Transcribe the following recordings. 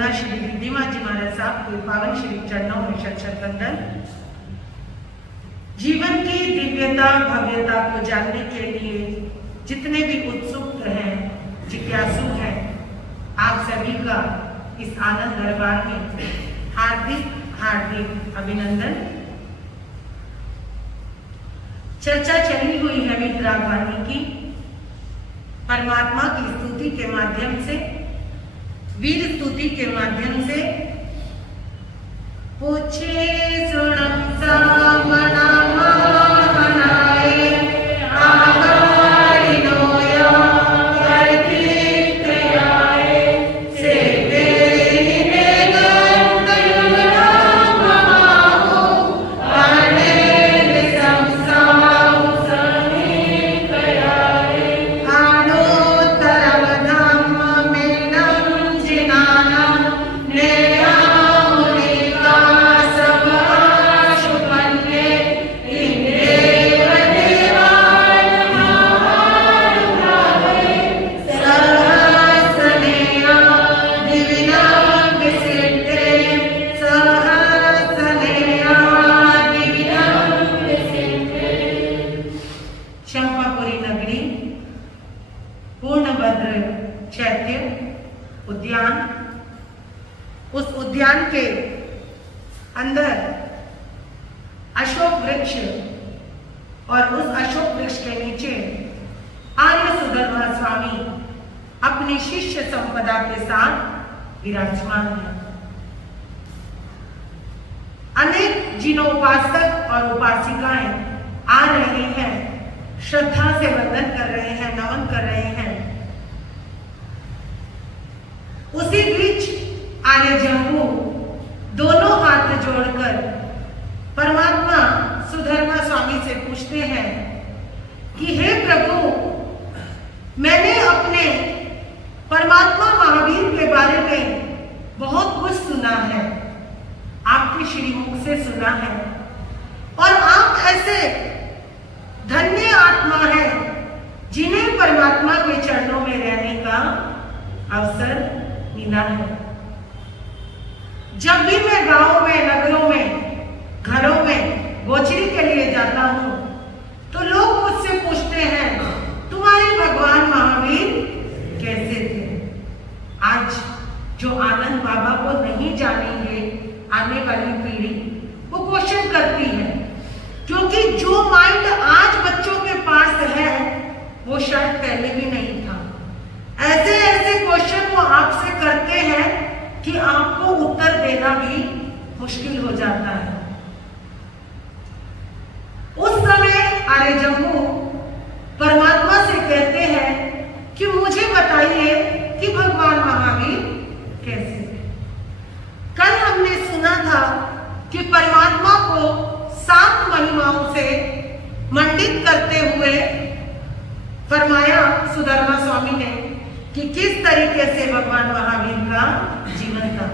वंदना श्री रिद्धिमा जी महाराज साहब के पावन श्री चरणों में शत शत वंदन। जीवन की दिव्यता भव्यता को जानने के लिए जितने भी उत्सुक हैं, जिज्ञासु हैं, आप सभी का इस आनंद दरबार में हार्दिक हार्दिक अभिनंदन। चर्चा चली हुई है विद्रावाणी की, परमात्मा की स्तुति के माध्यम से, वीर स्तुति के माध्यम से। पूछे सुनम सामना उद्यान, उस उद्यान के अंदर अशोक वृक्ष और उस अशोक वृक्ष के नीचे आर्य सुधर्मा स्वामी अपनी शिष्य संपदा के साथ विराजमान है। अनेक जिनोपासक और उपासिकाएं आ रहे हैं, श्रद्धा से वंदन कर रहे हैं, नमन कर रहे हैं। उसी बीच आर्य जम्बू दोनों हाथ जोड़कर परमात्मा सुधर्मा स्वामी से पूछते हैं कि हे प्रभु, मैंने अपने परमात्मा महावीर के बारे में बहुत कुछ सुना है, आपके श्रीमुख से सुना है, और आप ऐसे धन्य आत्मा है जिन्हें परमात्मा के चरणों में रहने का अवसर मिला है। जब भी मैं गांवों में, नगरों में, घरों में गोचरी के लिए जाता हूं तो लोग मुझसे पूछते हैं तुम्हारे भगवान महावीर कैसे थे। आज जो आनंद बाबा को नहीं जानेंगे आने वाली पीढ़ी, वो क्वेश्चन करती है, क्योंकि जो माइंड आज बच्चों के पास है वो शायद पहले भी नहीं था। ऐसे ऐसे क्वेश्चन वो आपसे करते हैं कि आपको उत्तर देना भी मुश्किल हो जाता है। उस समय आर्य जम्बू परमात्मा से कहते हैं कि मुझे बताइए कि भगवान महावीर कैसे थे। कल हमने सुना था कि परमात्मा को 7 महिमाओं से मंडित करते हुए फरमाया सुधर्मा स्वामी ने कि किस तरीके से भगवान महावीर का जीवन था।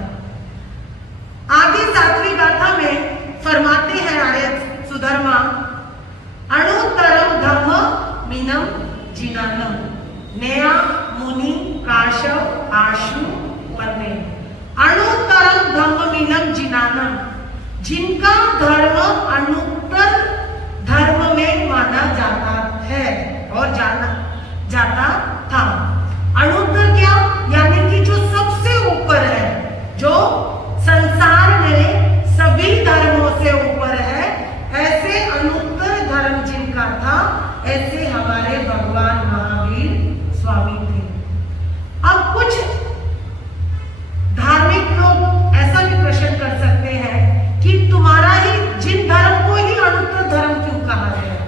आगे 7वीं गाथा में फरमाते हैं आर्य सुधर्मा, अणुतरम धम्म मीनम जिनानम नया मुनि काशव आशु पन्ने। अणुतरम धम्म मीनम जिनानम, जिनका धर्म अणुत्तर धर्म में माना जाता है और जाना जाता था। अणुत्तर क्या, यानी कि जो सबसे ऊपर है, जो संसार में सभी धर्मों से ऊपर है, ऐसे अणुत्तर धर्म जिनका था, ऐसे हमारे भगवान महावीर स्वामी थे। अब कुछ धार्मिक लोग ऐसा भी प्रश्न कर सकते हैं कि तुम्हारा ही जिन धर्म को ही अणुत्तर धर्म क्यों कहा गया।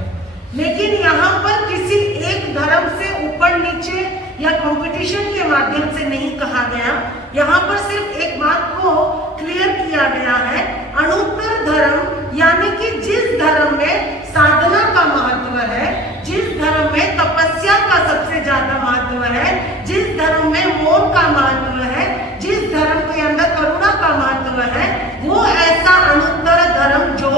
लेकिन यहाँ पर किसी एक धर्म से ऊपर नीचे या कंपटीशन के माध्यम से नहीं कहा गया। यहाँ पर सिर्फ एक बात को क्लियर किया गया है, अणुत्तर धर्म यानी कि जिस धर्म में साधना का महत्व है, जिस धर्म में तपस्या का सबसे ज्यादा महत्व है, जिस धर्म में मौन का महत्व है, जिस धर्म के अंदर करुणा का महत्व है, वो ऐसा अणुत्तर धर्म जो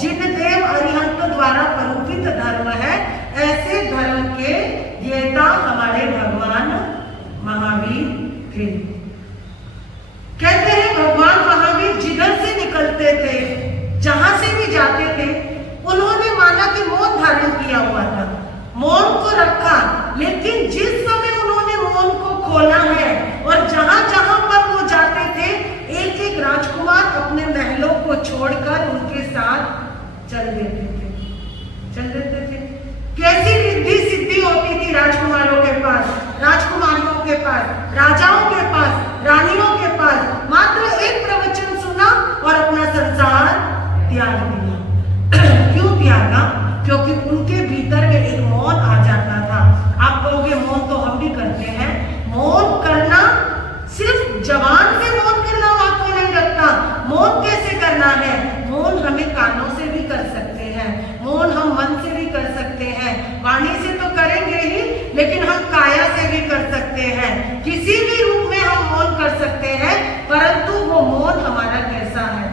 जिन देव अरिहंत द्वारा परूपित धर्म है, ऐसे धर्म के ज्ञेता हमारे भगवान महावीर थे। धारण किया हुआ था, मौन को रखा, लेकिन जिस समय उन्होंने मौन को खोला है और जहां जहां पर वो जाते थे, एक एक राजकुमार अपने महलों को छोड़कर उनके साथ चल देते थे। कैसी रिद्धि सिद्धि होती थी राजकुमारों के पास, राजकुमारियों के पास, राजाओं के पास, रानियों के पास। मात्र एक प्रवचन सुना और अपना संसार त्याग दिया। क्यों त्यागा? क्योंकि उनके भीतर में एक मौन आ जाता था। आप कहोगे मौन तो हम भी करते हैं। मौन करना सिर्फ जबान से मौन करना आपको नहीं लगता। मौन कैसे करना है? मौन हमें कानों से भी कर सकते हैं, मौन हम मन से भी कर सकते हैं, वाणी से तो करेंगे ही, लेकिन हम काया से भी कर सकते हैं। किसी भी रूप में हम मौन कर सकते हैं, परंतु वो मौन हमारा कैसा है।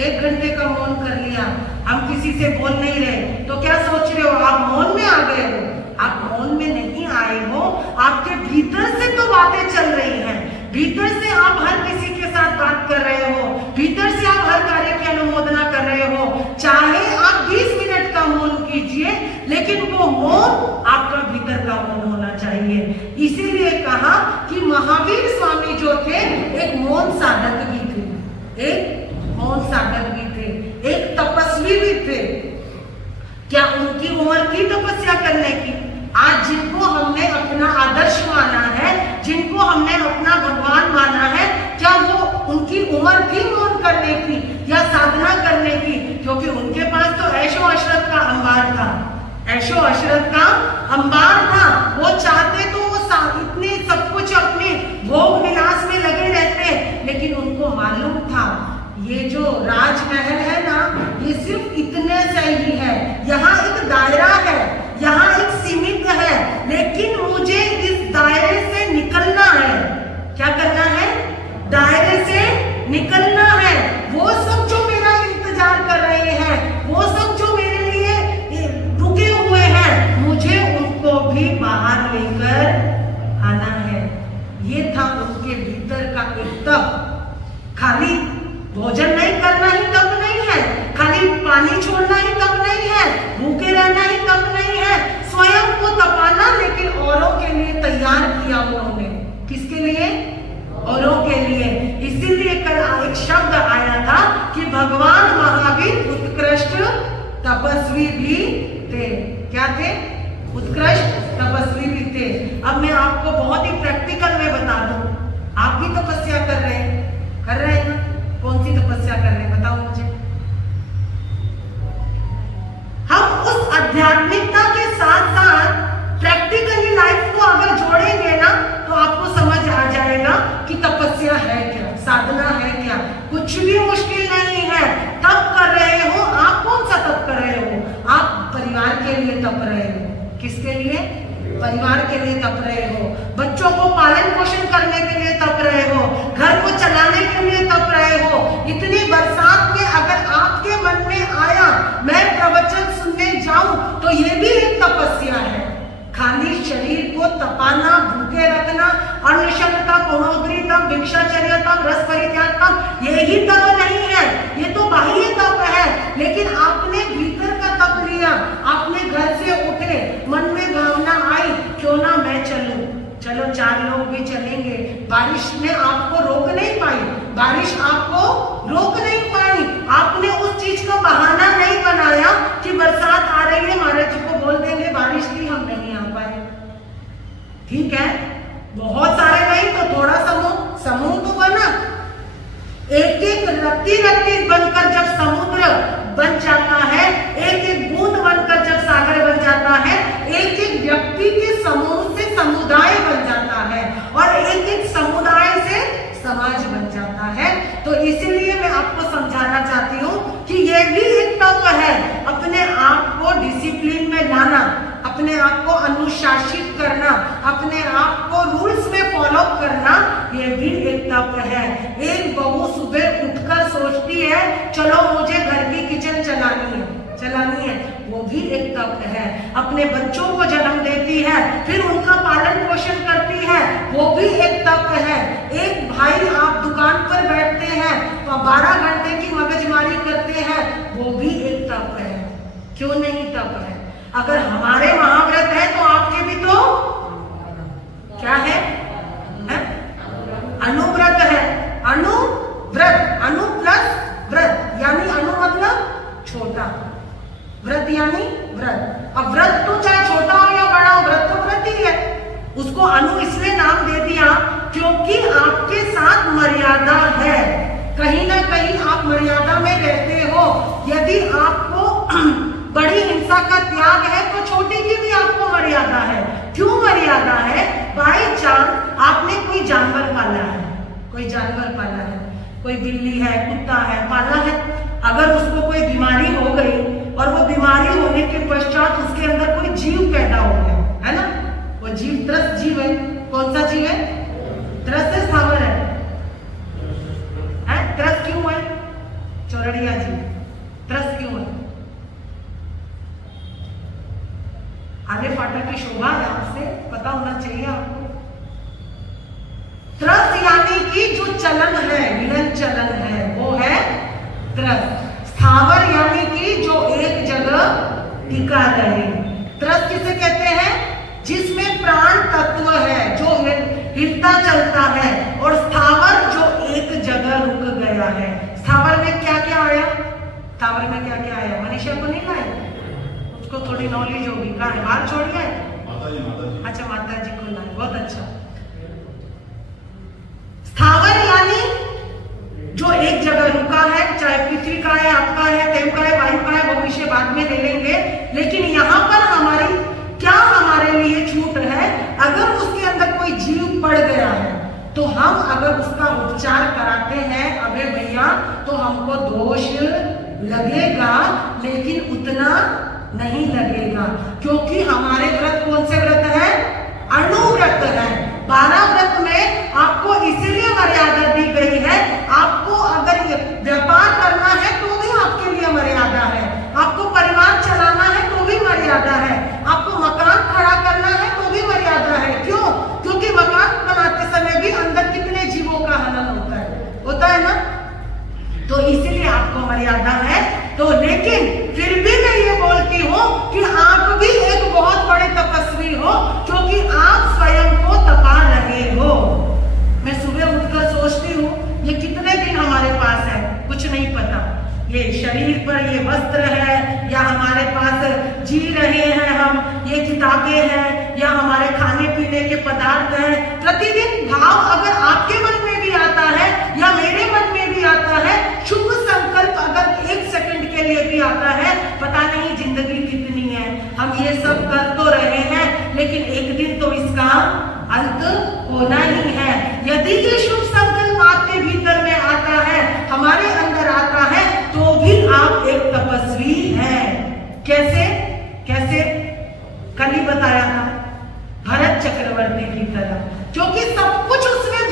1 घंटे का मौन कर लिया, हम किसी से बोल नहीं रहे, तो क्या सोच रहे हो आप मौन में आ गए हो? आप मौन में नहीं आए हो, आपके भीतर से तो बातें चल रही हैं, भीतर से आप हर किसी के साथ बात कर रहे हो, भीतर से आप हर कार्य की अनुमोदना कर रहे हो। चाहे आप 20 मिनट का मौन कीजिए, लेकिन वो मौन आपका भीतर का मौन होना चाहिए। इसीलिए कहा कि महावीर स्वामी जो थे एक मौन साधक भी थे, एक मौन साधक भी थे, एक तपस्वी भी थे। क्या उनकी उम्र थी तपस्या करने की? आज जिनको हमने अपना आदर्श माना है, जिनको हमने अपना भगवान माना है, क्या वो उनकी उम्र थी मौन करने की या साधना करने की? क्योंकि उनके पास तो ऐशो अशरत का अंबार था, ऐशो अशरत का अंबार था। वो चाहते तो वो इतने सब कुछ अपने भोग विलास में लगे रहते, लेकिन उनको मालूम था ये जो राजमहल है ना, ये सिर्फ इतने से ही है, यहाँ एक दायरा है, यहाँ एक सीमित है, लेकिन मुझे इस दायरे से निकलना है। क्या करना है? दायरे से निकलना है। वो सब जो मेरा इंतजार कर रहे हैं, वो सब जो मेरे लिए रुके हुए हैं, मुझे उनको भी बाहर लेकर आना है। ये था उनके भीतर का एक तप। खाली भोजन नहीं करना ही तप नहीं है, खाली पानी छोड़ना ही तप नहीं है, भूखे रहना ही तप नहीं है, स्वयं को तपाना, लेकिन औरों के लिए तैयार किया उन्होंने। किसके लिए? औरों के लिए। इसीलिए कल एक शब्द आया था कि भगवान महावीर उत्कृष्ट तपस्वी भी थे। क्या थे? उत्कृष्ट तपस्वी भी थे। अब मैं आपको बहुत ही प्रैक्टिकल में बता दूं, आप भी तपस्या कर रहे हैं ना? कौन सी तपस्या कर रहे हैं बताओ मुझे। हम उस आध्यात्मिकता के साथ साथ प्रैक्टिकली लाइफ को अगर जोड़ेंगे ना, तो आपको समझ आ जाएगा कि तपस्या है क्या, साधना है क्या। कुछ भी मुश्किल नहीं है। तप कर रहे हो आप, कौन सा तप कर रहे हो? आप परिवार के लिए तप रहे हो। किसके लिए? परिवार के लिए तप रहे हो, बच्चों को पालन पोषण करने के लिए तप रहे हो, घर को चलाने के लिए तप रहे हो। इतनी बरसात में अगर आपके मन में आया मैं प्रवचन सुनने जाऊं, तो ये भी एक तपस्या है। खाली शरीर को तपाना, भूखे रखना, अन्नशक्ता, पुनोद्रीतम, भिक्षाचर्यतम, रस परित्यागतम, यही तप नहीं है, ये तो बाह्य तप है। लेकिन आपने भीतर का तप लिया, आपने घर से उठे, मन में भावना आई क्यों ना मैं चलूं, चलो 4 लोग भी चलेंगे। बारिश ने आपको रोक नहीं पाई, बारिश आपको रोक नहीं पाई। आपने उस चीज का बहाना नहीं बनाया कि बरसात आ रही है, महाराज जी को बोल देंगे बारिश थी हम नहीं आ पाए। ठीक है, बहुत सारे नहीं तो थोड़ा समूह तो बना। एक एक रत्ती बनकर जब समुद्र बन जाता है, एक एक बूंद बनकर जब सागर बन जाता है, एक एक व्यक्ति के समूह से समुदाय बन जाता है, और एक एक समुदाय से समाज बन जाता है। तो इसीलिए मैं आपको समझाना चाहती हूँ कि ये भी एक तप है, अपने आप को डिसिप्लिन में लाना, अपने आप को अनुशासित करना, अपने आप को रूल्स में फॉलो करना, ये भी एक तप है। एक बहू सुबह उठकर सोचती है चलो मुझे घर की किचन चलानी है, वो भी एक तप है। अपने बच्चों को जन्म देती है, फिर उनका पालन पोषण करती है, वो भी एक तप है। एक भाई आप दुकान पर बैठते हैं तो 12 घंटे की मगजमारी करते हैं, वो भी एक तप है। क्यों नहीं तप है? अगर हमारे महाव्रत है तो आपके भी तो क्या है? अनुव्रत है। अनुव्रत, अनु प्लस व्रत, यानी अनु मतलब छोटा, व्रत यानी व्रत। अब व्रत तो चाहे छोटा हो या बड़ा हो, व्रत तो व्रत ही है। उसको अनु इसलिए नाम दे दिया क्योंकि आपके साथ मर्यादा है, कहीं ना कहीं आप मर्यादा में रहते हो। यदि आपको बड़ी हिंसा का त्याग है तो छोटी की भी आपको मर्यादा है। क्यों मर्यादा है? बाई चांस आपने कोई जानवर पाला है, कोई जानवर पाला है, कोई बिल्ली है, कुत्ता है, पाला है। अगर उसको कोई बीमारी हो गई और वो बीमारी होने के पश्चात उसके अंदर कोई जीव पैदा हो गया, है ना, वो जीव त्रस्त जीव है। कौन सा जीव है? त्रस्त है, स्थावर है? त्रस्त क्यों है? चौरड़िया जीव त्रस्त क्यों है? आर्य फाटक की शोभा है, आपसे पता होना चाहिए आपको। त्रस्त यानी कि जो चलन है, विलन चलन है, वो है त्रस्त। स्थावर यानी कि जो एक जगह टिका रहे। त्रस्त किसे कहते हैं? जिसमें प्राण तत्व है, जो हिलता चलता है। और स्थावर जो एक जगह रुक गया है। स्थावर में क्या क्या आया? स्थावर में क्या क्या आया? मनीषा को नहीं लाए? उसको थोड़ी नॉलेज होगी। कहाँ है? बाहर छोड़ गए? अच्छा, माता जी को लाए, बहुत अच्छा। स्थावर यानी जो एक जगह रुका है, चाहे पृथ्वी का है, आपका है, देव का है, वायु का है, वो विषय बाद में ले लेंगे। लेकिन यहाँ पर हमारी क्या हमारे लिए छूट है? अगर उसके अंदर कोई जीव पड़ गया है तो हम अगर उसका उपचार कराते हैं अबे भैया, तो हमको दोष लगेगा, लेकिन उतना नहीं लगेगा, क्योंकि हमारे व्रत कौन से व्रत है? अनुव्रत है। 12 व्रत में आपको इसीलिए मर्यादा दी गई है। आपको अगर व्यापार करना है तो भी आपके लिए मर्यादा है, आपको परिवार चलाना है तो भी मर्यादा है, आपको मकान खड़ा करना है तो भी मर्यादा है। क्यों? क्योंकि मकान बनाते समय भी अंदर कितने जीवों का हनन होता है ना, तो इसीलिए आपको मर्यादा है। तो लेकिन फिर भी मैं ये बोलती हूँ कि आप भी एक बहुत बड़े तपस्वी हो, क्योंकि आप स्वयं को तपा रहे हो। मैं सुबह उठकर सोचती हूँ ये कितने दिन हमारे पास है, कुछ नहीं पता। ये शरीर पर ये वस्त्र है, या हमारे पास जी रहे हैं हम, ये किताबें हैं, या हमारे खाने पीने के पदार्थ हैं। प्रतिदिन भाव अगर आपके मन में भी आता है या मेरे मन में भी आता है, शुभ संकल्प अगर 1 सेकंड के लिए भी आता है, पता नहीं जिंदगी कितनी है, हम ये सब कर तो रहे हैं, लेकिन एक दिन तो इसका अंत होना ही है। यदि ये शुभ संकल्प आपके भीतर में आता है, हमारे अंदर आता है, तो भी आप एक तपस्वी हैं। कैसे? कैसे? कल ही बताया था, भरत चक्रवर्ती की तरह, क्योंकि सब कुछ उसने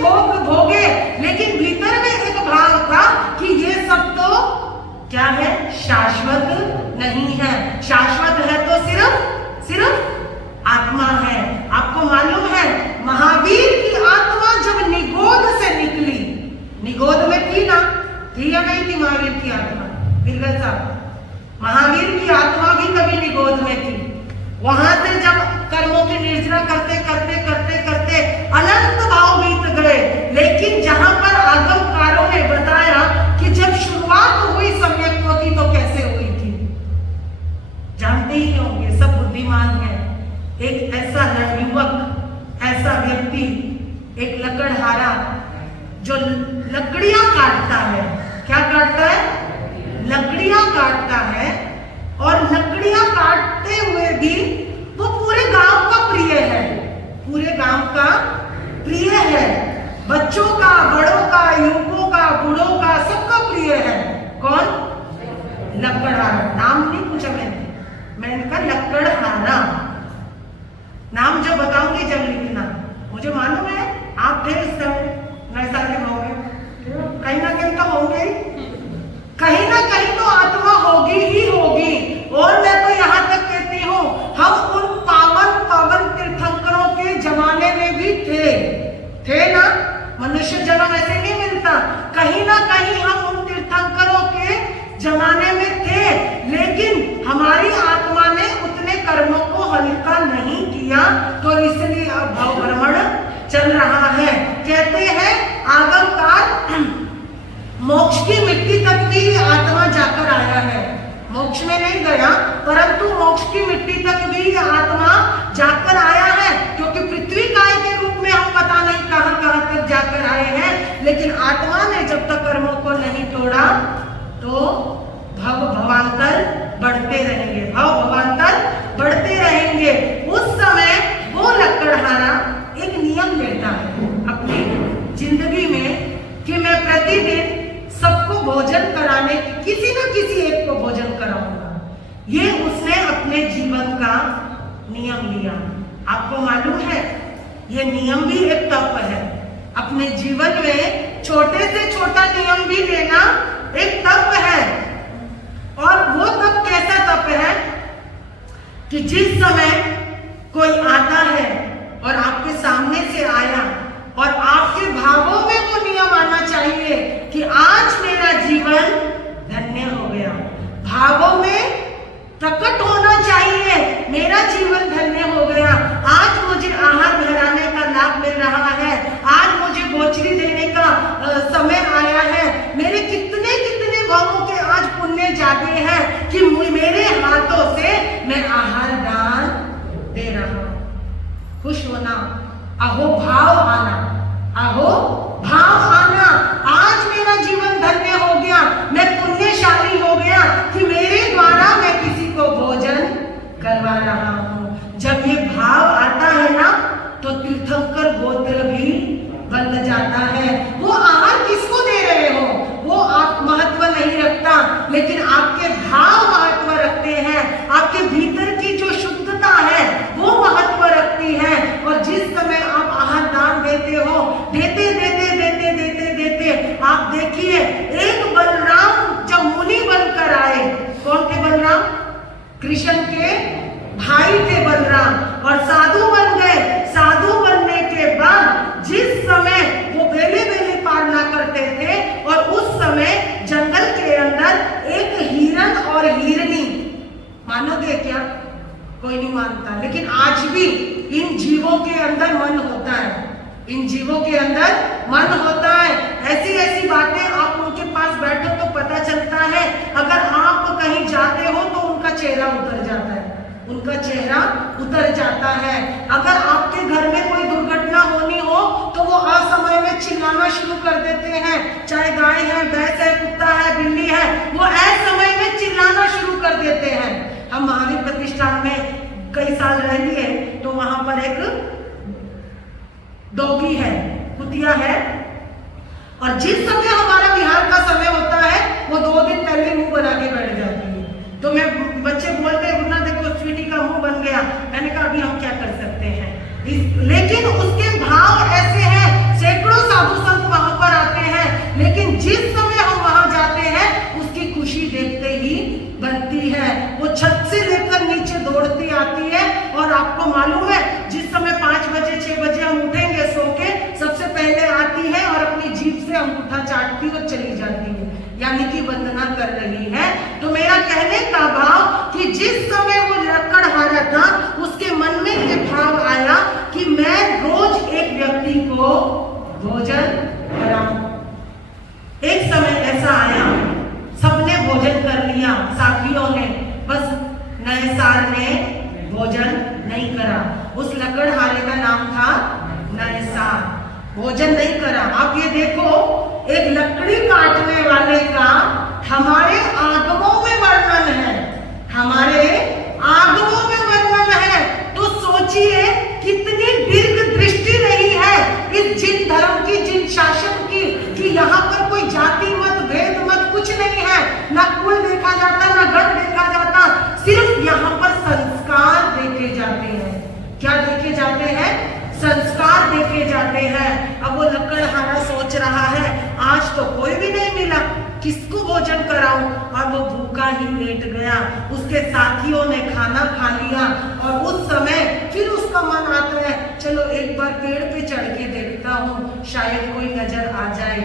भोगे, लेकिन भीतर में एक भाव था कि ये सब तो क्या है? शाश्वत नहीं है। शाश्वत है तो सिर्फ आत्मा है। आपको मालूम है, महावीर की आत्मा जब निगोद से निकली, निगोद में थी ना, थी या नहीं थी महावीर की आत्मा? बिल्कुल साहब, महावीर की आत्मा भी कभी निगोद में थी। वहां से जब कर्मों की निर्जरा करते करते करते करते अनंत भाव बीत गए, लेकिन जहां पर आगमकारों ने बताया कि जब शुरुआत हुई सम्यक्त्व की तो कैसे हुई थी, जानते ही होंगे, सब बुद्धिमान है। एक ऐसा युवक, ऐसा व्यक्ति, एक लकड़हारा जो लकड़ियां काटता है। क्या काटता है? लकड़ियां काटता है, और लकड़ियां काटते हुए भी वो पूरे गांव का प्रिय है, पूरे गांव का प्रिय है, बच्चों का, बड़ों का, युवकों का, बूढ़ों का, सबका प्रिय है। कौन? लकड़हारा। नाम नहीं पूछा मैंने इनका लकड़हारा। नाम जो बताऊंगी जब लिखना, मुझे मालूम है आप थे इस समय 9 साल के होंगे, कहीं ना कहीं तो होंगे, कहीं ना कहीं तो आत्मा होगी ही होगी। और मैं तो यहाँ तक कहती हूँ, हम उन पावन तीर्थंकरों के जमाने में भी थे ना। मनुष्य जन्म ऐसे नहीं मिलता, कहीं ना कहीं हम उन तीर्थंकरों के जमाने में थे, लेकिन हमारी आत्मा ने उतने कर्म तो इसलिए अब भव भ्रमण चल रहा है। कहते हैं आगम काल मोक्ष की मिट्टी तक भी आत्मा जाकर आया है। मोक्ष में नहीं गया, परंतु मोक्ष की मिट्टी तक भी आत्मा जाकर आया है, क्योंकि पृथ्वी काय के रूप में हम पता नहीं कहां कहां तक जाकर आए हैं, लेकिन आत्मा ने जब तक कर्मों को नहीं तोड़ा तो भव भवांतर बढ़ते रहेंगे, भव भवांतर बढ़ते रहेंगे। उस समय वो लकड़हारा एक नियम लेता है अपनी जिंदगी में कि मैं प्रतिदिन सबको भोजन कराने, किसी न किसी एक को भोजन कराऊंगा। ये उसने अपने जीवन का नियम लिया। आपको मालूम है ये नियम भी एक तप है। अपने जीवन में छोटे से छोटा नियम भी लेना एक तप है। और वो तप कैसा तप है कि जिस समय कोई आता है और आपके सामने से आया और आपके भावों में वो नियम आना चाहिए कि आज मेरा जीवन धन्य हो गया। भावों में प्रकट होना चाहिए मेरा जीवन धन्य हो गया, आज मुझे आहार भराने का लाभ मिल रहा है, आज मुझे बोचरी देने का समय आया है, मेरे कितने कितने भावों के आज पुण्य जागे हैं कि मेरे हाथों से मैं आहार दान दे रहा हूं। खुश होना, अहो भाव आना, अहो भाव आना, आज मेरा जीवन धन्य हो गया, मैं पुण्यशाली हो गया कि मेरे द्वारा मैं किसी को भोजन करवा रहा हूं। जब ये भाव आता है ना तो तीर्थंकर गोत्र भी बन जाता है। वो आहार किसको दे रहे हो वो आप महत्व नहीं रखता, लेकिन आपके भाव महत्व रखते हैं, आपके भीतर की जो शुद्धता है वो महत्व रखती है। और जिस समय आप आहार दान देते हो, देते देते देते देते देते आप देखिए एक बलराम जब मुनि बनकर आए, कौन थे बलराम? कृष्ण के भाई थे बलराम, और साधु बन गए। साधु बनने के बाद जिस समय वो बेले बेले पालना करते थे और उस समय जंगल के अंदर एक हिरण और हिरनी, मानोगे क्या? कोई नहीं मानता, लेकिन आज भी इन जीवों के अंदर मन होता है, इन जीवों के अंदर मन होता है। ऐसी ऐसी बातें आप उनके पास बैठो तो पता चलता है। अगर आप कहीं जाते हो तो उनका चेहरा उतर जाता है, उनका चेहरा उतर जाता है। अगर आपके घर में कोई दुर्घटना होनी हो तो वो असमय में चिल्लाना शुरू कर देते हैं, चाहे गाय है, भैंस है, कुत्ता है, बिल्ली है, वो असमय में चिल्लाना शुरू कर देते हैं। हम महावीर प्रतिष्ठान में कई साल रह लिए तो वहां पर एक डॉगी है, कुतिया है, और जिस समय हमारा विहार का समय होता है वो 2 दिन पहले मुंह बना के बैठ जाती है। तो मैं बच्चे बोलते हैं गुना देखो स्वीटी का मुंह बन गया, मैंने कहा अभी हम क्या कर सकते हैं। लेकिन उसके भाव ऐसे हैं, सैकड़ों साधु संत वहां पर आते हैं, लेकिन जिस समय हम वहां जाते हैं उसकी खुशी देखते ही बनती है। वो छत से लेकर नीचे दौड़ती आती है, और आपको मालूम है जिस समय 5 बजे 6 बजे हम उठेंगे सो के, सबसे पहले आती है और अपनी जीभ से अंगूठा चाटती और चली जाती है, यानी कि वंदना कर रही है। तो मेरा कहने का भाव कि जिस समय वो लकड़हारा था उसके मन में ये भाव आया कि मैं रोज एक व्यक्ति को भोजन कराऊं। एक समय ऐसा आया, सबने भोजन कर लिया, साथियों ने, बस नए साल ने भोजन नहीं करा। उस लकड़हारे का नाम था नए साल, भोजन नहीं करा। आप ये देखो एक लकड़ी काटने वाले का हमारे आगमों में वर्णन है, हमारे आगमों में वर्णन है। तो सोचिए कितनी दीर्घ दृष्टि रही है इस जिन धर्म की, जिन शासन की, कि यहाँ पर कोई जाति मत, भेद मत कुछ नहीं है, ना कुल देखा जाता, ना गण देखा जाता, सिर्फ यहाँ पर संस्कार देखे जाते हैं। क्या देखे जाते हैं? संस्कार देखे जाते हैं। अब वो लकड़हारा सोच रहा है आज तो कोई भी नहीं मिला, किसको भोजन कराऊं, और वो भूखा ही लेट गया। उसके साथियों ने खाना खा लिया और उस समय फिर उसका मन आता है चलो एक बार पेड़ पे चढ़ के देखता हूँ, शायद कोई नजर आ जाए।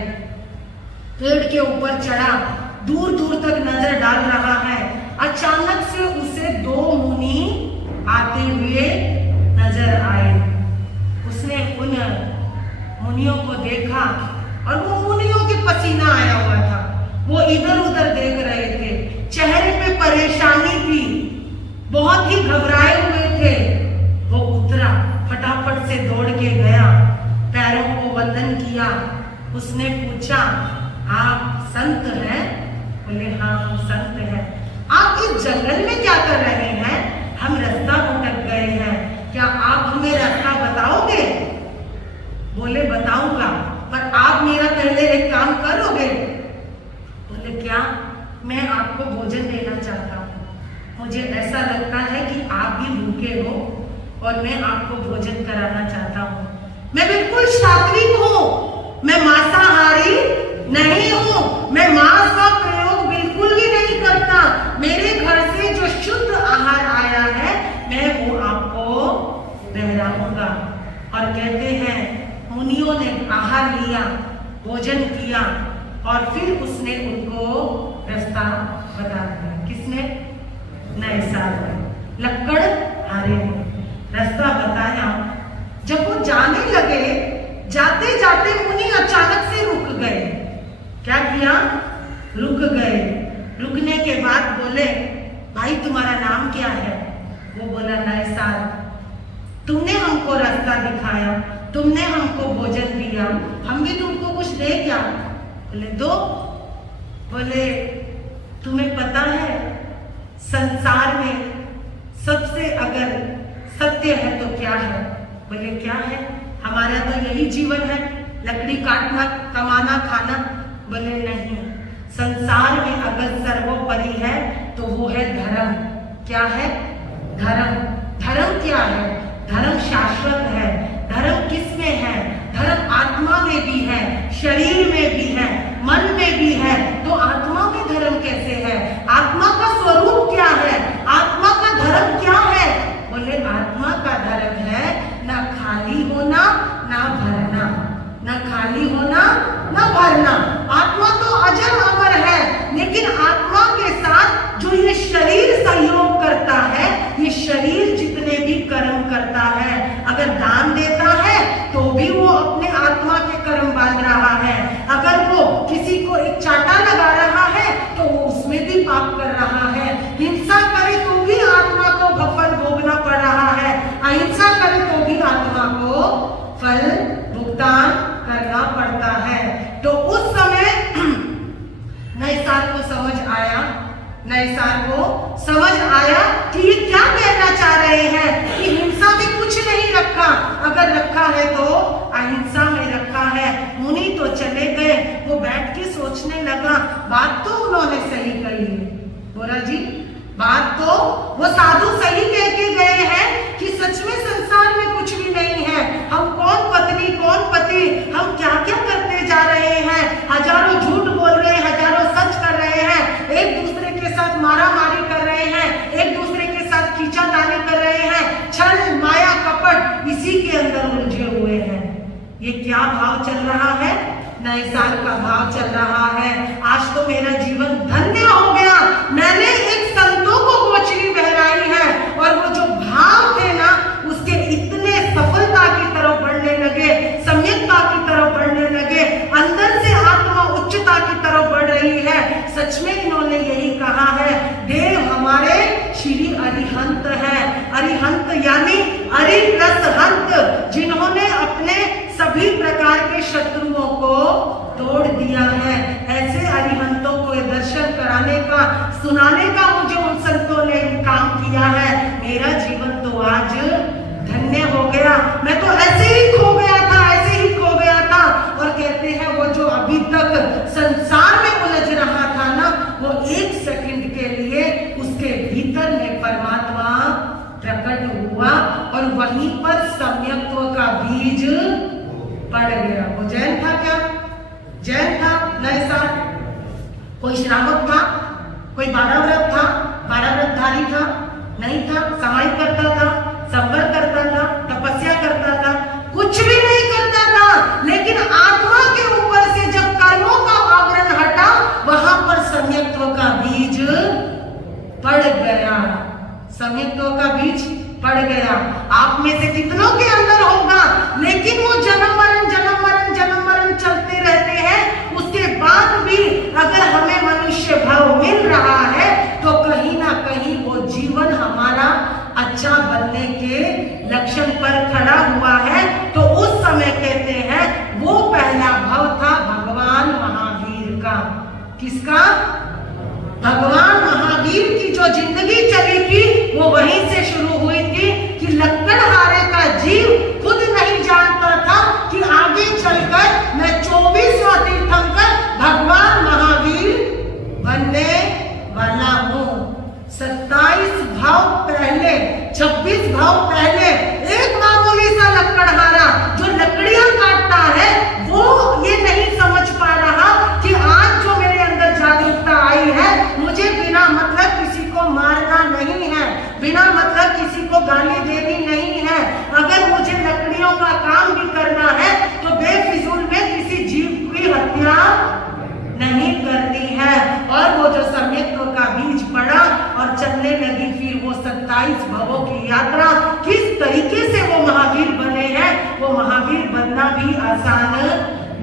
पेड़ के ऊपर चढ़ा, दूर दूर तक नजर डाल रहा है। अचानक से उसे 2 मुनि आते हुए नजर आए। उसने उन मुनियों को देखा और वो मुनियों के पसीना आया हुआ था, वो इधर उधर देख रहे थे, चेहरे पे परेशानी थी, बहुत ही घबराए हुए थे। वो उतरा, फटाफट से दौड़ के गया, पैरों को वंदन किया। उसने पूछा, आप संत हैं? बोले हाँ हम संत हैं। आप इस जंगल में क्या कर रहे हैं? हम रास्ता भटक गए हैं, क्या आप हमें रास्ता बताओगे? बोले बताऊंगा, पर आप मेरा पहले एक काम करोगे? बोले क्या? मैं आपको भोजन देना चाहता हूँ। मुझे ऐसा लगता है कि आप भी भूखे हो और मैं आपको भोजन कराना चाहता हूँ। मैं बिल्कुल सात्विक हूँ, मैं मांसाहारी नहीं हूँ, मैं मांस का प्रयोग बिल्कुल भी नहीं करता। मेरे घर से जो शुद्ध आहार आया है मैं वो आपको बहराऊंगा। और कहते हैं मुनियों ने आहार लिया, भोजन किया और फिर उसने उनको रास्ता बता दिया। किसने? नए साल में लक्कड़हारे ने रास्ता बताया। जब वो जाने लगे, जाते जाते मुनि अचानक से रुक गए। क्या किया? रुक गए। रुकने के बाद बोले, भाई तुम्हारा नाम क्या है? वो बोला नए साल। तुमने हमको रास्ता दिखाया, तुमने हमको भोजन दिया, हम भी तुमको कुछ दे क्या? बोले दो। बोले तुम्हें पता है संसार में सबसे अगर सत्य है तो क्या है? बोले क्या है? हमारा तो यही जीवन है, लकड़ी काटना, कमाना, खाना। बोले नहीं, संसार में अगर सर्वोपरि है तो वो है धर्म। क्या है? धर्म। धर्म क्या है? धर्म शाश्वत है। धर्म किस में है? धर्म आत्मा में भी है, शरीर में भी है, मन में भी है। तो आत्मा में धर्म कैसे है? आत्मा का स्वरूप क्या है? आत्मा का धर्म क्या है? बोले आत्मा का धर्म है ना खाली होना ना भरना, ना खाली होना ना भरना। आत्मा तो अजर अमर है, लेकिन आत्मा के साथ जो ये शरीर सहयोग करता है, ये शरीर जितने भी कर्म करता है, अगर दान देता है तो भी वो अपने आत्मा के कर्म बांध रहा है। अगर वो किसी को एक चाटा लगा रहा है तो वो उसमें भी पाप कर रहा है। हिंसा करे तो भी आत्मा को फल भोगना पड़ रहा है, अहिंसा करे तो भी आत्मा को फल भुगतान करना पड़ता है। तो उस समय नए साल को समझ आया, नए साल को समझ आया कि ये क्या कहना चाह रहे हैं कि हिंसा में कुछ नहीं रखा, अगर रखा है तो अहिंसा में रखा है। मुनि तो चले गए, वो बैठ के सोचने लगा, बात तो उन्होंने सही कही है। बोला जी बात तो वो साधु सही कह के गए हैं कि सच में संसार में कुछ भी नहीं है। हम कौन पत्नी कौन पति, हम क्या क्या करते जा रहे हैं, हजारों झूठ बोल रहे हैं, हजारों सच कर रहे हैं, एक दूसरे के साथ मारा मारी कर रहे हैं, एक दूसरे के साथ खींचातानी कर रहे हैं, छल माया कपट इसी के अंदर उलझे हुए हैं। ये क्या भाव चल रहा है? नए साल का भाव चल रहा है। आज तो मेरा जीवन धन्य हो गया, मैंने एक संतों को गोचरी बहराई है। और वो जो भाव थे ना, उसके इतने सफलता की तरफ बढ़ने लगे, सम्यकता की तरफ बढ़ने लगे, अंदर से आत्मा उच्चता की तरफ बढ़ रही है। सच में इन्होंने यही कहा है, देव हमारे श्री अरिहंत है। अरिहंत यानी अरि प्लस हंत, जिन्होंने अपने सभी प्रकार के शत्रुओं को तोड़ दिया है। ऐसे अरिहंतों को दर्शन कराने का, सुनाने का मुझे उन संतों ने काम किया है। मेरा जीवन तो आज धन्य हो गया। मैं तो ऐसे ही खो गया था, ऐसे ही खो गया था। और कहते हैं वो जो अभी तक संसार में उलझ रहा था ना, वो एक सेकंड के लिए उसके भीतर में परमात्मा प्रकट हुआ और वहीं पर सम्यक्त्व का बीज पड़ गया। वो जैन था क्या? जैन था नए साल? कोई श्रावक था? कोई 12 व्रत था? 12 व्रतधारी था? नहीं था। समाई करता था, संवर करता था, तपस्या करता था, कुछ भी नहीं करता था। लेकिन आत्मा के ऊपर से जब कर्मों का आवरण हटा, वहां पर सम्यक्त्व का बीज पड़ गया। सम्यक्त्व का बीज पड़ गया। आप आप में से कितनों के अंदर होगा, लेकिन वो जन्म मरण जन्म मरण जन्म मरण चलते रहते हैं। उसके बाद भी अगर हमें मनुष्य भाव मिल रहा है तो कहीं ना कहीं वो जीवन हमारा अच्छा बनने के लक्षण पर खड़ा हुआ है। तो उस समय कहते हैं वो पहला भव था भगवान महावीर का। किसका? भगवान महावीर की जो जिंदगी चली थी वो वहीं से शुरू हुई थी कि लक्कड़हारे का जीव खुद नहीं जानता था कि आगे चलकर मैं 24वां तीर्थंकर भगवान महावीर बनने वाला हूं। 27 भाव पहले, 26 भाव पहले एक मामूली सा लक्कड़हारा जो लकड़ियां काटता है वो ये नहीं समझ पा रहा कि आज जो मेरे अंदर जागरूकता आई है, मुझे बिना मतलब किसी को मारना नहीं है, बिना मतलब किसी को गाली देनी नहीं है। अगर मुझे लकड़ियों का काम भी करना है तो बेफिजूल में किसी जीव की हत्या नहीं करनी है। और वो जो सम्यक्त्व का बीज पड़ा और चलने लगी फिर वो 27 भवों की यात्रा। किस तरीके से वो महावीर बने हैं, वो महावीर बनना भी आसान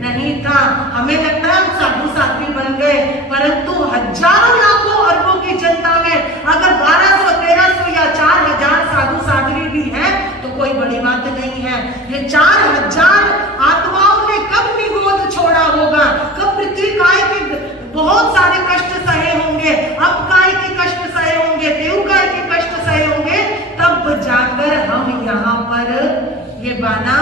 नहीं था। हमें लगता है हम साधु साध्वी बन गए, परंतु हजारों लाखों अरबों की जनता में अगर 1200, 1300 या 4000 साधु साध्वी भी हैं तो कोई बड़ी बात नहीं है। ये 4000 आत्माओं ने कब निगोद छोड़ा होगा, कब पृथ्वी काय के बहुत सारे कष्ट सहे होंगे, अब काय के कष्ट सहे होंगे, देव काय के कष्ट सहे होंगे, तब जाकर हम यहाँ पर ये बाना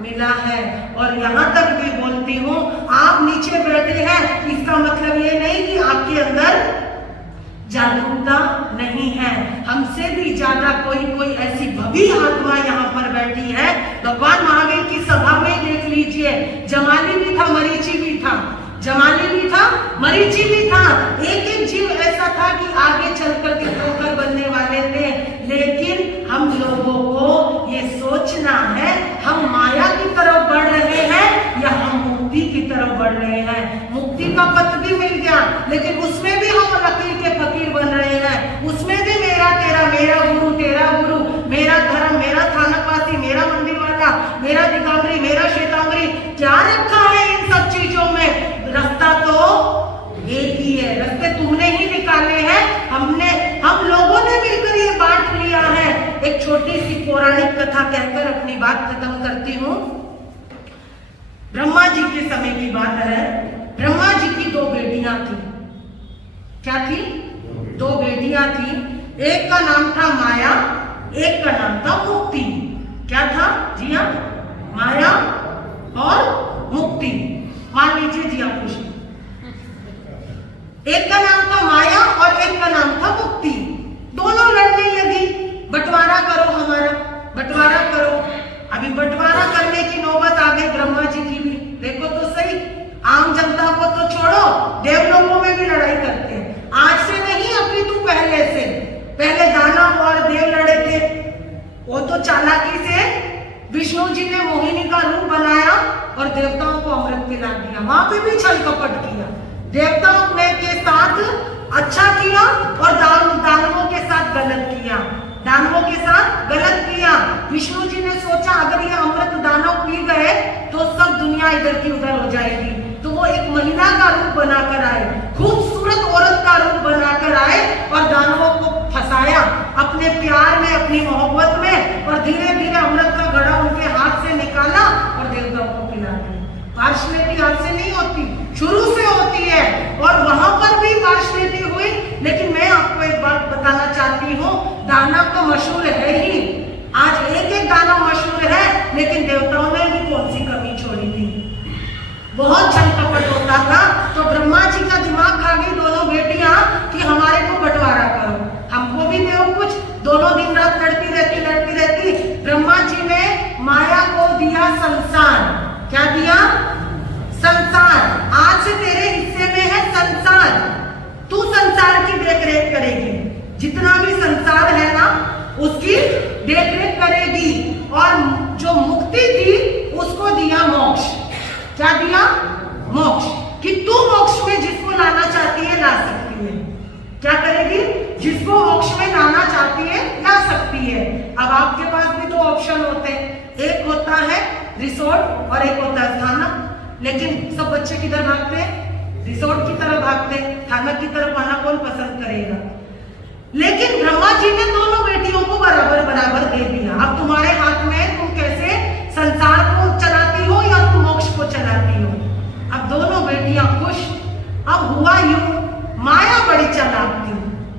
मिला है। और यहाँ तक भी बोलती हूँ, आप नीचे बैठे हैं इसका मतलब ये नहीं कि आपके अंदर जागरूकता नहीं है। हमसे भी ज्यादा कोई ऐसी भवी आत्मा यहाँ पर बैठी है। भगवान महावीर की सभा में देख लीजिए, जमाली भी था, मरीचि भी था, जमाली भी था, मरीचि भी था। एक एक जीव ऐसा था कि आगे चलकर के ठोकर बनने वाले थे। लेकिन हम लोगों को ये सोचना है हम माया की तरफ बढ़ रहे हैं या हम मुक्ति की तरफ बढ़ रहे हैं। मुक्ति का पथ भी मिल गया लेकिन उसमें भी हम लकीर के फकीर बन रहे हैं। उसमें भी मेरा तेरा, मेरा गुरु तेरा गुरु, मेरा धर्म, मेरा थानकवासी, मेरा मंदिर वाला, मेरा दिगंबरी, मेरा श्वेतांबरी, क्या रखा है इन सब चीजों में? रास्ता तो एक ही है, रास्ते तुमने ही निकाले हैं, हम लोगों ने मिलकर ये बांट लिया है। एक छोटी सी पौराणिक कथा कहकर अपनी बात खत्म करती हूँ। ब्रह्मा जी के समय की बात है। ब्रह्मा जी की 2 बेटियां थी। क्या थी? 2 बेटियां थी। एक का नाम था माया, एक का नाम था मुक्ति। क्या था? जी हाँ, माया और मुक्ति। मान लीजिए जी आप खुशी। एक का नाम था माया और एक का नाम था मुक्ति। दोनों लड़ने लगी, बंटवारा करो हमारा, बंटवारा करो। अभी बंटवारा करने की नौबत आ गई ब्रह्मा जी की भी। देखो तो सही, आम जनता को तो छोड़ो, देवलोकों में भी लड़ाई करते हैं। आज से नहीं, अभी तू पहले से। पहले दानव और देव लड़े थे, वो तो चालाकी से विष्णु जी ने मोहिनी का रूप बनाया और देवताओं को अमृत पिला दिया। वहां पे भी छल कपट किया, देवताओं ने के साथ अच्छा किया और दानवों के साथ गलत किया, दानवों के साथ गलत किया। विष्णु जी ने सोचा अगर ये अमृत दानव पी गए तो सब दुनिया इधर की उधर हो जाएगी। तो वो एक महिला का रूप बनाकर आए, खूबसूरत औरत का रूप बनाकर आए और दानवों को फंसाया अपने प्यार में, अपनी मोहब्बत में, और धीरे धीरे अमृत का घड़ा उनके हाथ से निकाला और देवताओं को पिला दिया। पार्शलिटी हाथ से नहीं होती, शुरू से होती है। और वहां पर भी पार्शलिटी हुई। लेकिन मैं आपको एक बात बताना चाहती हूँ, दानव तो मशहूर है ही, आज एक एक दानव मशहूर है, लेकिन देवताओं ने भी कौन सी कमी छोड़ी थी? बहुत छल कपट होता था। तो ब्रह्मा जी का दिमाग खा गई दोनों बेटियां कि हमारे को बंटवारा करो, हमको भी दो कुछ। दोनों दिन रात लड़ती रहती। ब्रह्मा जी ने माया को दिया संसार। क्या दिया? संसार। आज से तेरे हिस्से में है संसार, तू संसार की देख रेख करेगी, जितना भी संसार है ना उसकी देख रेख करेगी। और जो मुक्ति थी उसको दिया मोक्ष। क्या दिया? मोक्ष। कि तू मोक्ष में जिसको लाना चाहती है ला सकती है। क्या करेगी? जिसको मोक्ष में लाना चाहती है ला सकती है। अब आपके पास भी तो ऑप्शन रिसोर्ट और एक होता है थाना। लेकिन सब बच्चे किधर भागते हैं? रिसोर्ट की तरफ भागते हैं। थाना की तरफ आना कौन पसंद करेगा? लेकिन ब्रह्मा जी ने दोनों बेटियों को बराबर बराबर दे दिया। अब तुम्हारे हाथ में, तुम कैसे संसार को चलाती हो या तुम मोक्ष को चलाती हो। अब दोनों बेटियां खुश। अब हुआ यूं, माया बड़ी चालाक थी।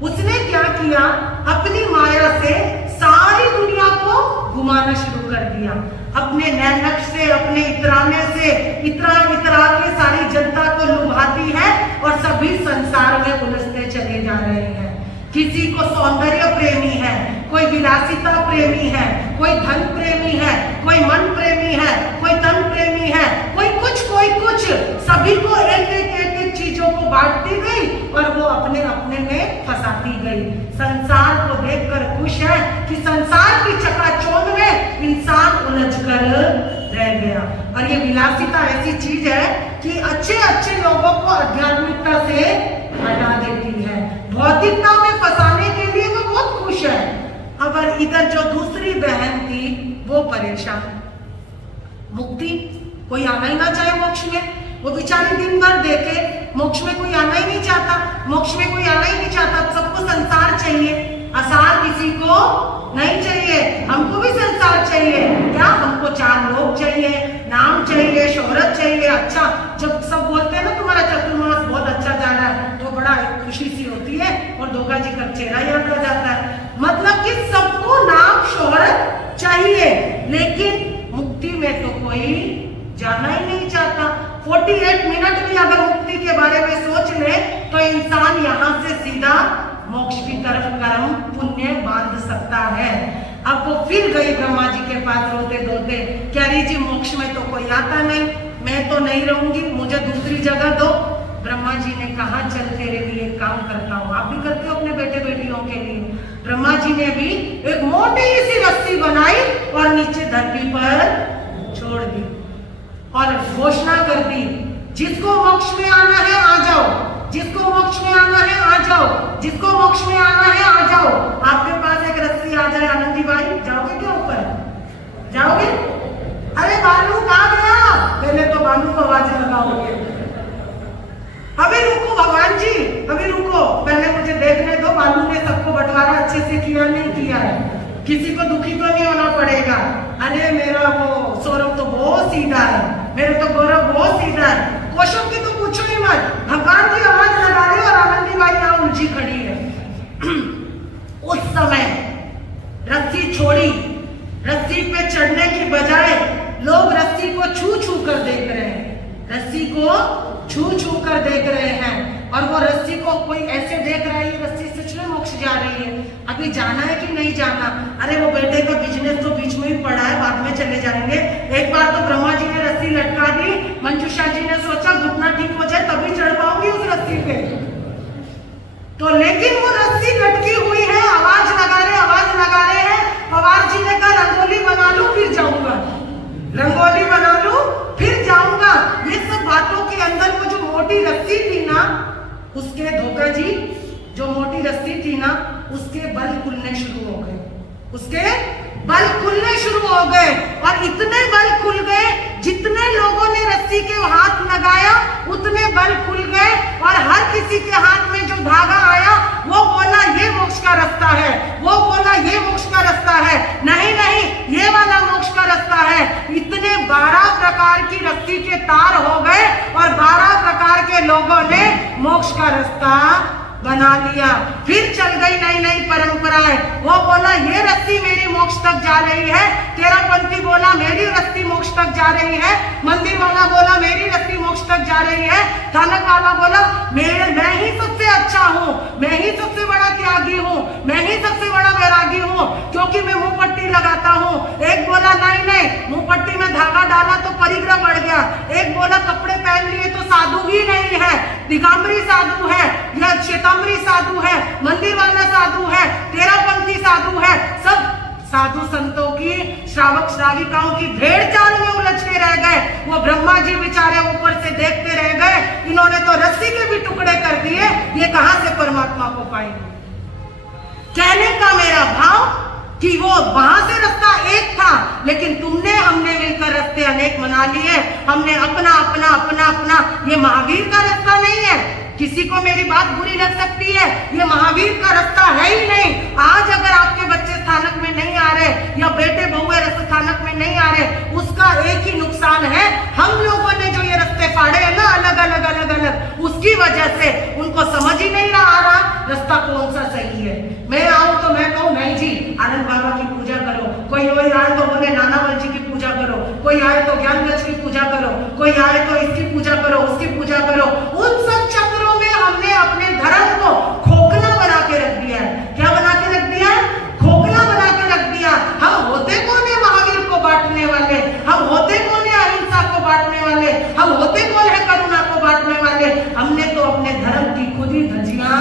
उसने क्या किया, अपनी माया से सारी दुनिया को घुमाना शुरू कर दिया। अपने नैनक से, अपने इतराने से इतरा इतरा के सारी जनता को लुभाती है और सभी संसार में उलझते चले जा रहे हैं। किसी को सौंदर्य प्रेमी है, कोई विलासिता प्रेमी है, कोई धन प्रेमी है, कोई मन प्रेमी है, कोई तन प्रेमी है, कोई कुछ सभी को एक चीजों को बांटती गई और वो अपने अपने में फंसाती गई। संसार को देखकर खुश है कि संसार की चकाचौंध में इंसान उलझ कर रह गया। और ये विलासिता ऐसी चीज है कि अच्छे अच्छे लोगों को आध्यात्मिकता से हटा देती है, भौतिकता में फंसाने के लिए वो बहुत खुश है। अब इधर जो दूसरी बहन थी वो परेशान। मुक्ति, कोई आना ही ना चाहे मोक्ष में। वो बेचारी दिन भर देखे, मोक्ष में कोई आना ही नहीं चाहता, मोक्ष में कोई आना ही नहीं चाहता। सबको संसार चाहिए, आसार किसी को नहीं चाहिए। हमको भी संसार चाहिए, क्या हमको 4 लोग चाहिए, नाम चाहिए, शोहरत चाहिए। अच्छा, जब सब बोलते हैं ना तुम्हारा चतुर्मास बहुत अच्छा जा रहा है, तो बड़ा खुशी सी होती है और धोखा जी का चेहरा याद आ जाता है। मतलब कि सबको नाम शोहरत चाहिए, लेकिन मुक्ति में तो कोई जाना ही नहीं चाहता। 48 मिनट भी अगर मुक्ति के बारे में सोच ले तो इंसान यहाँ से सीधा मोक्ष की तरफ कर्म पुण्य बांध सकता है। अब वो फिर गई ब्रह्मा जी के पास रोते धोते, कह रही जी मोक्ष में तो कोई आता नहीं, मैं तो नहीं रहूंगी, मुझे दूसरी जगह दो। ब्रह्मा जी ने कहा चल तेरे लिए एक काम करता हूँ। आप भी करते हो अपने बेटे बेटियों के लिए। ब्रह्मा जी ने भी एक मोटी सी रस्सी बनाई और नीचे धरती पर छोड़ दी और घोषणा कर दी, जिसको मोक्ष में आना है आ जाओ, जिसको मोक्ष में आना है आ जाओ, जिसको मोक्ष में आना है आ जाओ। आपके पास एक रस्सी आ जाए आनंदी भाई, जाओगे क्या ऊपर? जाओगे? अरे बालू कहाँ गया? पहले तो बालू को आवाज लगाओगे। अभी रुको भगवान जी, अभी रुको, पहले मुझे देखने दो बालू ने सबको बंटवारा अच्छे से किया नहीं किया है, किसी को दुखी तो नहीं होना पड़ेगा। अरे मेरा वो सौरभ तो बहुत सीधा है, मेरे तो गौरव बहुत सीधा है। कौशल की तो पूछो ही मत, भगवान की आवाज लगा रहे और आनंदी बाई यहाँ उलझी खड़ी है। उस समय रस्सी छोड़ी, रस्सी पे चढ़ने की बजाय लोग रस्सी को छू छू कर देख रहे हैं, रस्सी को छू छू कर देख रहे हैं। और वो रस्सी को कोई ऐसे देख रहा है, ये रस्सी सच में मोक्ष जा रही है, अभी जाना है कि नहीं जाना। अरे वो बेटे का बिजनेस तो बीच में ही पड़ा है, बाद में चले जाएंगे। एक बार तो ब्रह्मा जी ने रस्सी लटका दी, मंजूषा जी ने सोचा घुटना ठीक हो जाए तभी चढ़ पाऊंगी उस रस्सी पे। तो लेकिन वो रस्सी लटकी हुई है, आवाज लगा रहे हैं। पवार जी ने कहा रंगोली बना लूं फिर जाऊंगा, रंगोली बना लूं फिर जाऊंगा। ये सब बातों के अंदर वो जो मोटी रस्सी थी ना, उसके धोखा जी जो मोटी रस्सी थी ना, उसके बल खुलने शुरू हो गए, उसके बल खुलने शुरू हो गए। और इतने बल खुल गए, जितने लोगों ने रस्सी के हाथ लगाया उतने बल खुल गए। और हर किसी के हाथ में जो धागा आया वो बोला ये मोक्ष का रास्ता है, वो बोला ये मोक्ष का रास्ता है, नहीं नहीं ये वाला मोक्ष का रास्ता है। इतने 12 प्रकार की रस्सी के तार हो गए और 12 प्रकार के लोगों ने मोक्ष का रास्ता बना लिया। फिर चल गई नई नई परंपराएं। वो बोला ये रस्सी मेरी मोक्ष तक जा रही है, तेरापंथी बोला मेरी रस्सी मोक्ष तक जा रही है, मंदिर वाला बोला मेरी रस्सी मोक्ष तक जा रही है, थानक वाला बोला मैं ही सबसे अच्छा हूँ, मैं ही सबसे बड़ा त्यागी हूँ, मैं ही सबसे बड़ा वैरागी हूँ क्योंकि मैं मुंह पट्टी लगाता हूँ। एक बोला नहीं नहीं मुंह पट्टी में धागा डाला तो परिग्रह बढ़ गया, एक बोला कपड़े पहन लिए तो साधु ही नहीं है, दिगंबरी साधु है या श्वेतांबरी साधु है, मंदिर वाला साधु है, तेरापंथी साधु है। सब साधु संतों की श्रावक श्राविकाओं की भेड़ चाल में उलझ के रह गए। वो ब्रह्मा जी बेचारे ऊपर से देखते रह गए, इन्होंने तो रस्सी के भी टुकड़े कर दिए, ये कहां से परमात्मा को पाएंगे। कहने का मेरा भाव कि वो वहां से रास्ता एक था, लेकिन तुमने हमने मिलकर रास्ते अनेक बना लिए। हमने अपना अपना अपना अपना, ये महावीर का रास्ता नहीं है। किसी को मेरी बात बुरी लग सकती है, ये महावीर का रास्ता है ही नहीं। आज अगर आपके बच्चे स्थानक में नहीं आ रहे या बेटे बहुए स्थानक में नहीं आ रहे, उसका एक ही नुकसान है, हम लोगों ने जो ये रास्ते फाड़े हैं ना अलग अलग अलग अलग, उसकी वजह से उनको समझ ही नहीं आ रहा रास्ता कौन सा सही है। मैं आऊं तो मैं कहूं नहीं जी आनंद बाबा की पूजा करो, कोई आए तो बोले नानावल जी की पूजा करो, कोई आए तो ज्ञानगंज की पूजा करो, कोई आए तो इसकी पूजा करो, उसकी पूजा करो। उन सब चक्रों में हमने अपने धर्म को खोखला बना के रख दिया है। क्या बना के रख दिया? खोखला बना के रख दिया। हम होते कौन है महावीर को बांटने वाले? हम होते कौन है अहिंसा को बांटने वाले? हम होते कौन है करुणा को बांटने वाले? हमने तो अपने धर्म की खुद ही धज्जियां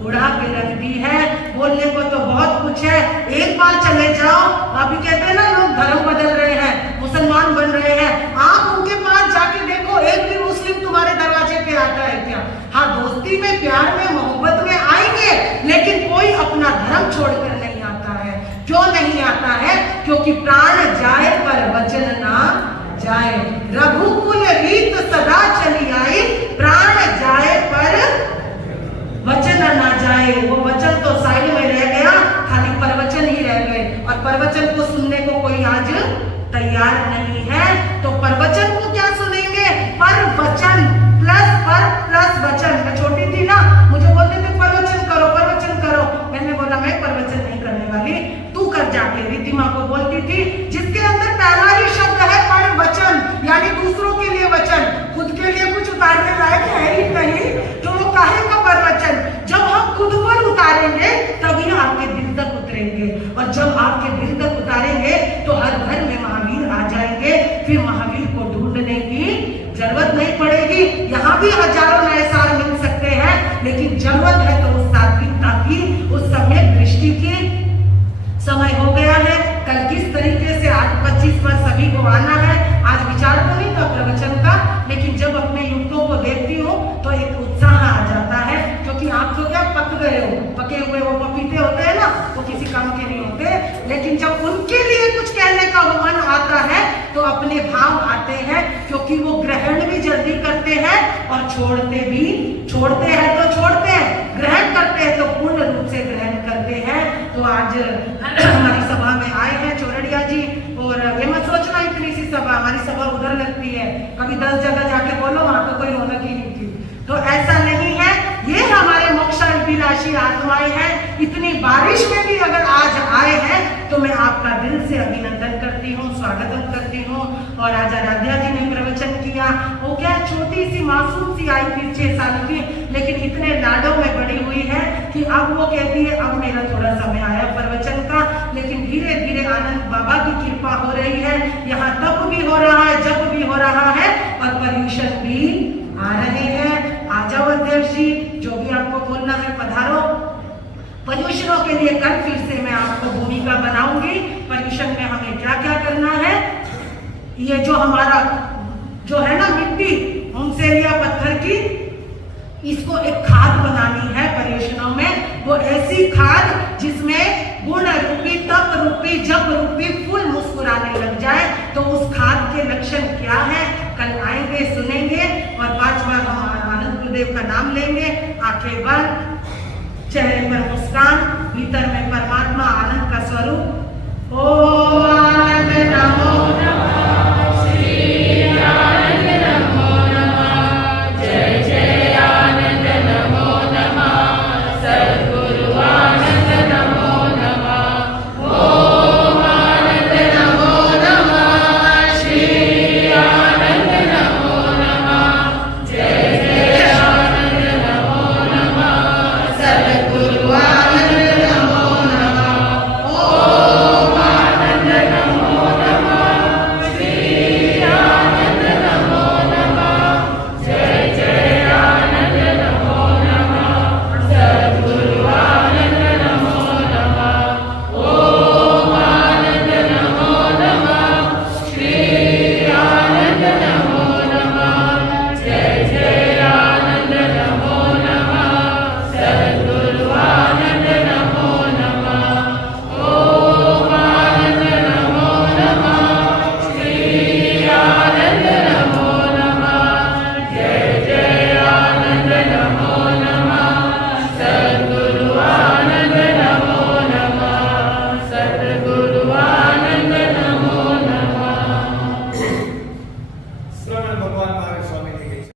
उड़ा के रख दी है। बोलने को तो बहुत कुछ है, एक बार चले जाओ। अभी कहते हैं ना लोग धर्म बदल रहे हैं, मुसलमान बन रहे हैं, आप उनके पास जाके देखो एक भी मुस्लिम तुम्हारे दरवाजे पे आता है क्या? हाँ, दोस्ती में, प्यार में, मोहब्बत में आएंगे, लेकिन कोई अपना धर्म छोड़कर नहीं आता है। क्यों नहीं आता है? क्योंकि प्राण जाए पर वचन ना जाए। रघुकुल रीत सदा चली आई, प्राण जाए पर वचन ना जाए। वो वचन तो साइड में रह गया, खाली प्रवचन ही रह गए, और प्रवचन को सुनने को कोई आज तैयार नहीं है। तो प्रवचन को क्या सुनेंगे? पर वचन प्लस वचन। मैं छोटी थी ना, मुझे बोलते थे प्रवचन करो प्रवचन करो। मैंने बोला मैं प्रवचन नहीं करने वाली, तू कर जाके। रिद्धिमा को बोलती थी, जिसके अंदर पहला ही शब्द है पर वचन, यानी दूसरों के लिए वचन, खुद के लिए कुछ उतारने लायक है ही नहीं, तो वो काहे का प्रवचन? जब हम खुद पर उतारेंगे तभी आपके दिल तक उतरेंगे, और जब आपके दिल तक उतारेंगे तो हर घर में महावीर आ जाएंगे। फिर महावीर को ढूंढने की जरूरत नहीं पड़ेगी। यहाँ भी हजारों नए सार मिल सकते हैं, लेकिन जरूरत है तो उस सात्विकता की, उस सम्यक दृष्टि की। समय हो गया है, कल किस तरीके से 8:25 पर सभी को आना है। आज विचार तो नहीं था प्रवचन का, लेकिन जब अपने युवकों को देखती हूँ तो एक उत्साह आ जाता है, क्योंकि आप तो क्या पक गए हो, पके हुए वो पपीते होते हैं ना, वो किसी काम के नहीं होते। लेकिन जब उनके लिए कुछ कहने का मन आता है तो अपने भाव आते हैं, क्योंकि वो ग्रहण भी जल्दी करते हैं और छोड़ते हैं तो छोड़ते हैं, ग्रहण करते हैं तो पूर्ण रूप से ग्रहण करते हैं। तो आज हमारी सभा में आए हैं चौरड़िया जी, और ये मत सोचना इतनी सी सभा, हमारी सभा उधर लगती है, कभी 10 जगह जाके बोलो वहां तो कोई रौनक ही नहीं थी। तो ऐसा नहीं है, ये हमारे मोक्षाभिलाषी आत्माएं हैं। इतनी बारिश में भी अगर आज आए हैं तो मैं आपका दिल से अभिनंदन करती हूँ, स्वागतम करती हूँ। और आज आराध्या जी ने प्रवचन किया, वो क्या छोटी सी मासूम सी आई थी 6 साल की, लेकिन इतने लाडों में बड़ी हुई है कि अब वो कहती है अब मेरा थोड़ा समय आया प्रवचन का। लेकिन धीरे धीरे आनंद बाबा की कृपा हो रही है, यहाँ तप भी हो रहा है, जप भी हो रहा है, और पर्यूषण भी आ रहे हैं। आ जाओ अध्यक्ष जी, जो भी आपको बोलना है पधारो। पर्यूषणों के लिए कल फिर से मैं आपको भूमिका बनाऊंगी, पर्यूषण में हमें क्या क्या करना है। ये जो हमारा जो है ना मिट्टी होमसेरिया पत्थर की, इसको एक खाद बनानी है पर्यूषणों में। वो ऐसी खाद जिसमें गुण रूपी, तप रूपी, जप रूपी फूल मुस्कुराने लग जाए। तो उस खाद के लक्षण क्या है, कल आएंगे सुनेंगे। और 5 बार हम आनंद गुरुदेव का नाम लेंगे, आंखें बंद, चेहरे पर मुस्कान, भीतर में परमात्मा आनंद का स्वरूप। ओम